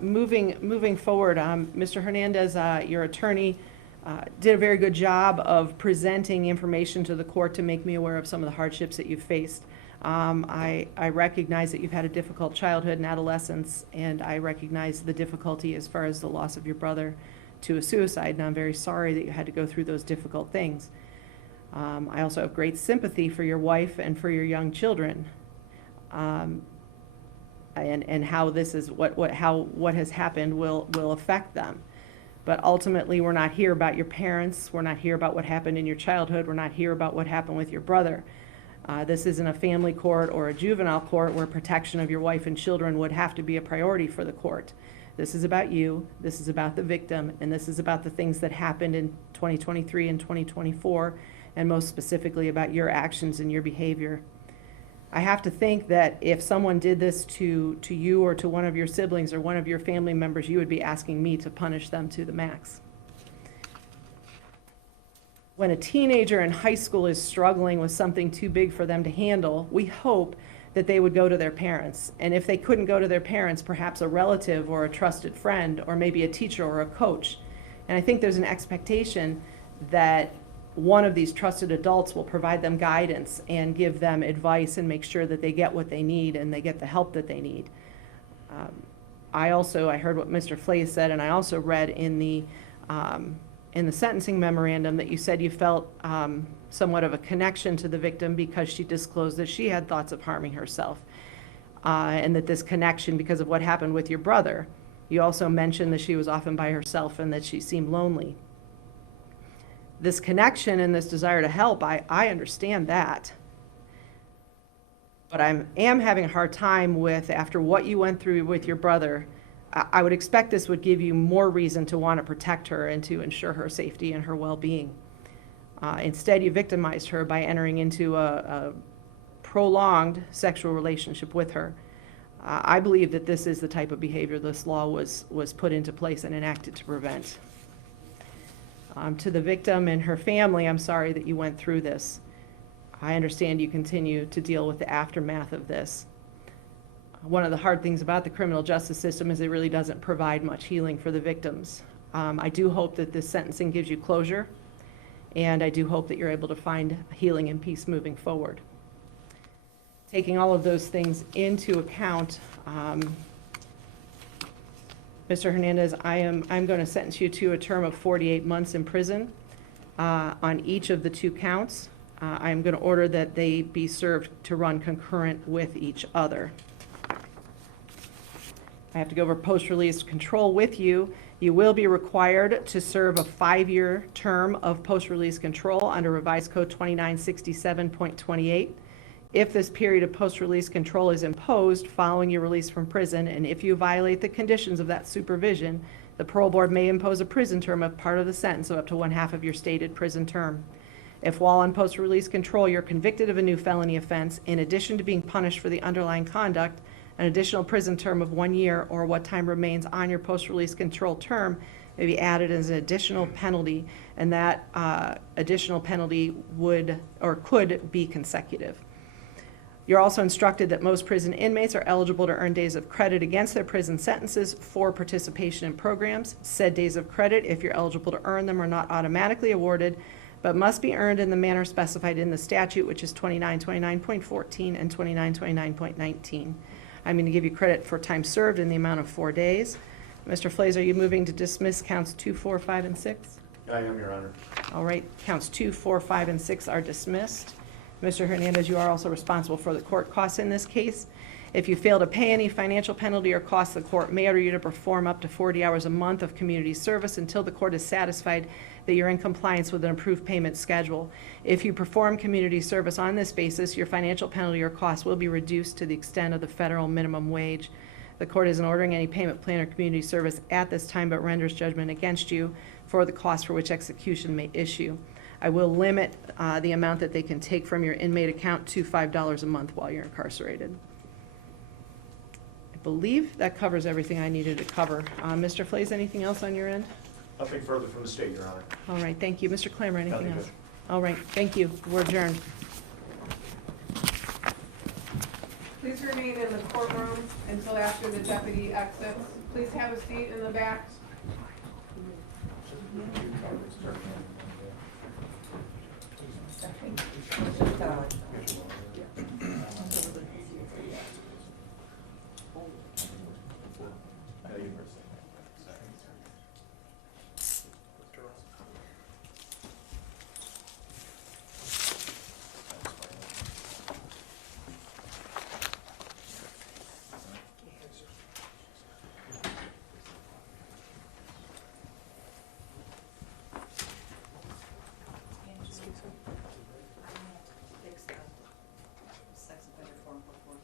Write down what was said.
moving forward, Mr. Hernandez, your attorney, did a very good job of presenting information to the court to make me aware of some of the hardships that you've faced. I recognize that you've had a difficult childhood and adolescence, and I recognize the difficulty as far as the loss of your brother to a suicide, and I'm very sorry that you had to go through those difficult things. I also have great sympathy for your wife and for your young children, and how this is what has happened will affect them. But ultimately, we're not here about your parents. We're not here about what happened in your childhood. We're not here about what happened with your brother. This isn't a family court or a juvenile court where protection of your wife and children would have to be a priority for the court. This is about you, this is about the victim, and this is about the things that happened in 2023 and 2024, and most specifically about your actions and your behavior. I have to think that if someone did this to you or to one of your siblings or one of your family members, you would be asking me to punish them to the max. When a teenager in high school is struggling with something too big for them to handle, we hope that they would go to their parents. And if they couldn't go to their parents, perhaps a relative or a trusted friend or maybe a teacher or a coach. And I think there's an expectation that one of these trusted adults will provide them guidance and give them advice and make sure that they get what they need and they get the help that they need. I heard what Mr. Pleas said, and I also read in the sentencing memorandum that you said you felt somewhat of a connection to the victim because she disclosed that she had thoughts of harming herself, and that this connection because of what happened with your brother. You also mentioned that she was often by herself and that she seemed lonely. This connection and this desire to help, I understand that. But I am having a hard time with, after what you went through with your brother, I would expect this would give you more reason to want to protect her and to ensure her safety and her well-being. Instead, you victimized her by entering into a prolonged sexual relationship with her. I believe that this is the type of behavior this law was put into place and enacted to prevent. To the victim and her family, I'm sorry that you went through this. I understand you continue to deal with the aftermath of this. One of the hard things about the criminal justice system is it really doesn't provide much healing for the victims. I do hope that this sentencing gives you closure, and I do hope that you're able to find healing and peace moving forward. Taking all of those things into account, Mr. Hernandez, I'm going to sentence you to a term of 48 months in prison on each of the 2 counts. I'm going to order that they be served to run concurrent with each other. I have to go over post-release control with you. You will be required to serve a 5-year term of post-release control under Revised Code 2967.28. If this period of post-release control is imposed following your release from prison, and if you violate the conditions of that supervision, the parole board may impose a prison term of part of the sentence of up to 1/2 of your stated prison term. If while on post-release control you're convicted of a new felony offense, in addition to being punished for the underlying conduct, an additional prison term of 1 year or what time remains on your post-release control term may be added as an additional penalty, and that additional penalty would or could be consecutive. You're also instructed that most prison inmates are eligible to earn days of credit against their prison sentences for participation in programs. Said days of credit, if you're eligible to earn them, are not automatically awarded, but must be earned in the manner specified in the statute, which is 2929.14 and 2929.19. I'm going to give you credit for time served in the amount of 4 days. Mr. Pleas, are you moving to dismiss counts 2, 4, 5, and 6? I am, Your Honor. All right, counts 2, 4, 5, and 6 are dismissed. Mr. Hernandez, you are also responsible for the court costs in this case. If you fail to pay any financial penalty or costs, the court may order you to perform up to 40 hours a month of community service until the court is satisfied that you're in compliance with an approved payment schedule. If you perform community service on this basis, your financial penalty or costs will be reduced to the extent of the federal minimum wage. The court isn't ordering any payment plan or community service at this time, but renders judgment against you for the cost for which execution may issue. I will limit the amount that they can take from your inmate account to $5 a month while you're incarcerated. I believe that covers everything I needed to cover. Mr. Pleas, anything else on your end? Nothing further from the state, Your Honor. All right, thank you. Mr. Clammer, anything Nothing else? good. All right, thank you. We're adjourned. Please remain in the courtroom until after the deputy exits. Please have a seat in the back.